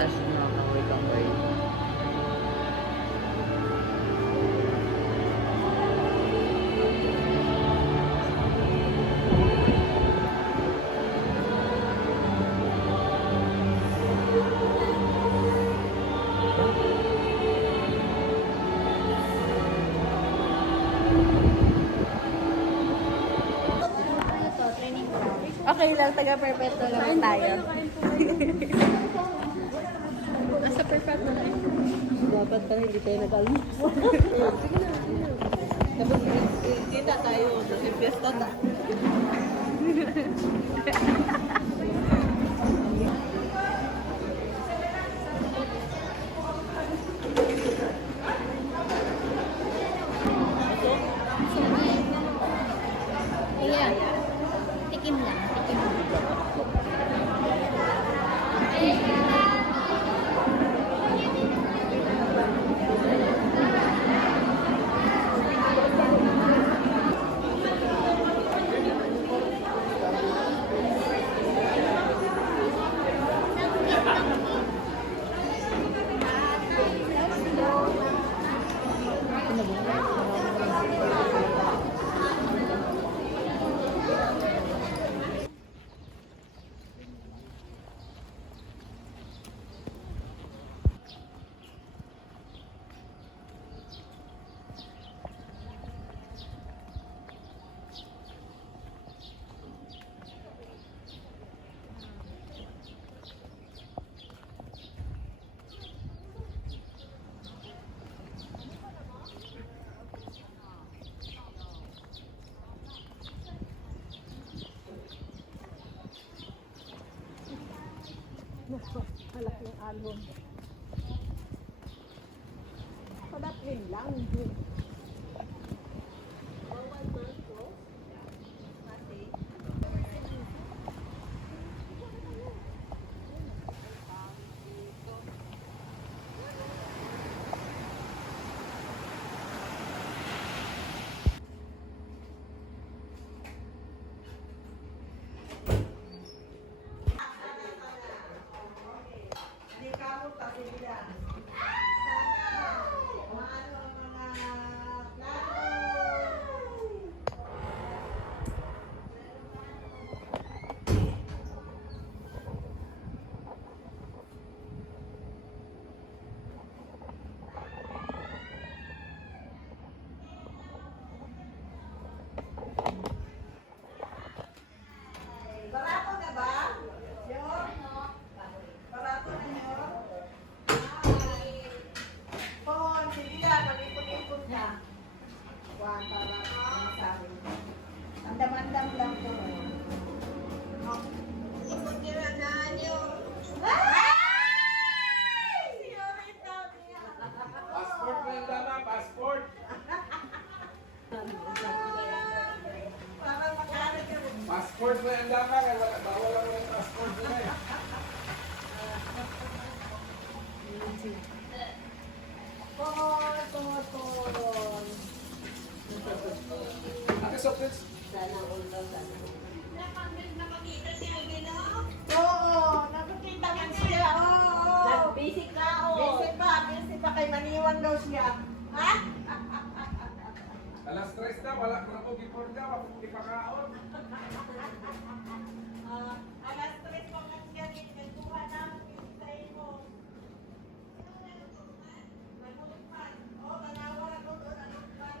Tapos nakakaway kang way. Okay lang, taga-perpetual naman tayo. Nasa perpetual na Dapat pala hindi tayo nag-alam. Tapos kita tayo, nag-fiesta ta. Ayan. Tikim lang. Tikim lang. Halak ng alon. Padatlin lang. Barato na ba? Barato na nyo? Pon, sige yan, mag-ipon-ipon ka. Juan, para sabi. Andam-andam lang po. Ipon nyo na nyo. Ay! Señorita mia. Passport mo yung dama, passport. Para makalat ka. Passport mo yung dama, kaya bawal ako ng passport mo eh. Pon. Ate Sopits, Oo, nakakita man siya. Oo. Nag-basic na ako. Busy pa kay maniwan daw siya. Ha? alas 3 na, wala ko na po before ka, wala ko ipakaon. Alas 3 pa man siya, nagkuha na ang pintay mo. Nagulpan. Oo, tanawa na doon, nagulpan.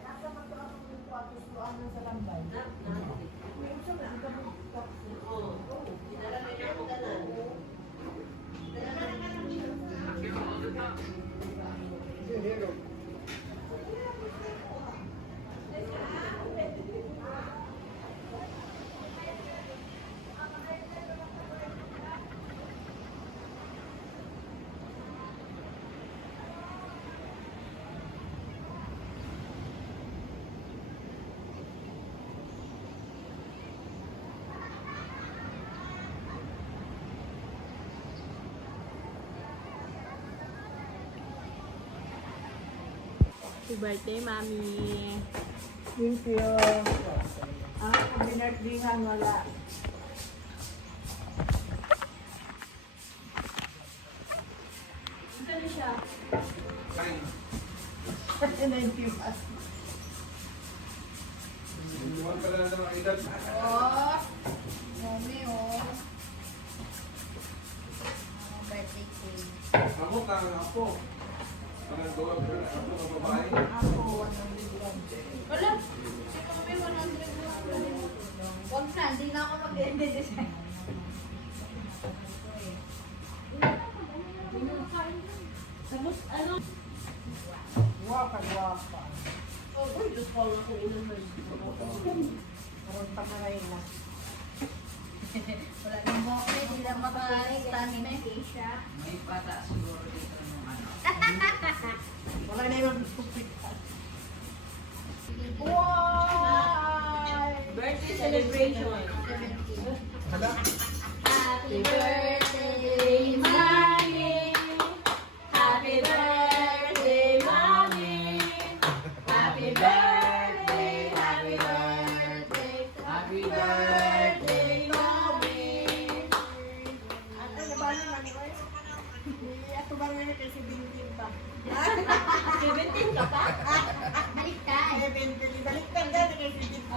Nasa magkaroon ng patusuan ng sa lambay. May usap na, ang kabuktak. Oo. Dinala na niya ako dalan. Happy birthday, Mami. Thank you. Ang binarthingan wala. Fine. 91. Hindi pala na mga edad. Oh, mami, oh. Birthday cake. Ako ka nga po. Ang gawa ko na ako ng babae. Ako, 101. Wala. Si mami, 100 lang. Huwag na, hindi na ako mag-design. Ano? Guwapa, guwapa. Oh, uy, Diyos ko lang ako inuman. Karoon pa na rin na. Wala nang bokeh, hindi lang maka-stand na siya. May bata siguro dito nung ano. Wala na yung magpupitan. Birthday celebration. Happy birthday, Mommy! Happy birthday, Mommy! Happy birthday, happy birthday, happy birthday, Mommy! Ate, nabali na ni Roy. Ato ba rin kasi 17 pa? 17 ka pa? Baliktad! 17. Baliktad na kasi 17.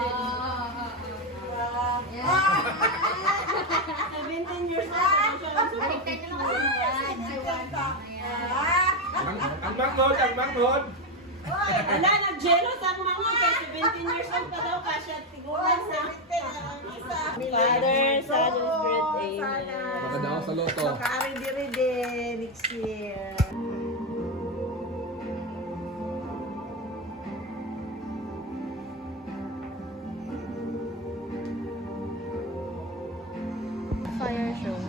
Yeah. 17 years old. Baliktad na lang kasi yan. I want Ang banghod, ang banghod. Wala, nag-jealous ang mama kasi 17 years old pa daw kasya tiguan sa Father, Son, and birthday. Baka daw sa loto. Maka-ready next year. fire show.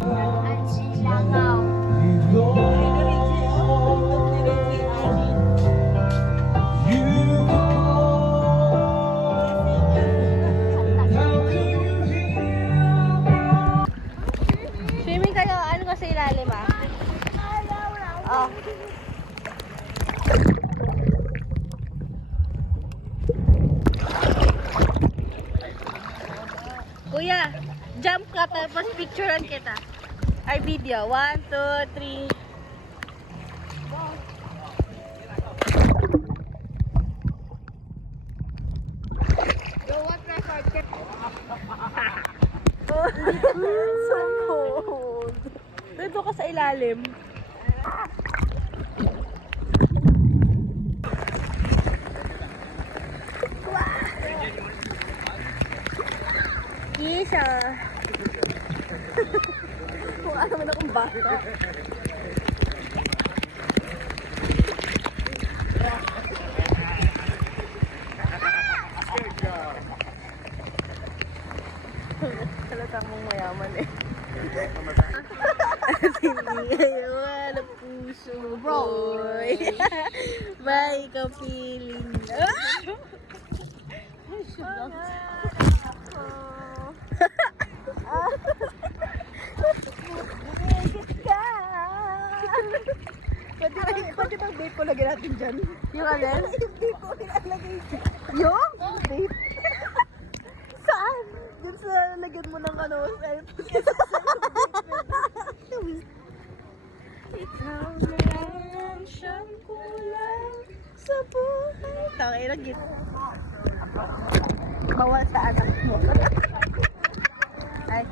At silangaw. Swimming kayo, ano ka sa ilalim ah? Oh. Kuya, jump ka tapos picturean kita. Ay video. 1, 2, 3. Go, what record? So cold. Dito ka sa ilalim. Kisha. Kung ano man akong bata. Talagang mong mayaman eh. Hindi ayaw na puso, boy. Bye, ka-feeling. Pwede bang vape ko lagyan natin dyan? Yung alin? Yung vape ko nilalagay dyan. Yung? Vape? Saan? Dyan sa lagyan mo ng ano, cellphone. Ikaw na lang siyang kulang sa buhay. Tangay na git. Bawal sa anak mo. Ay.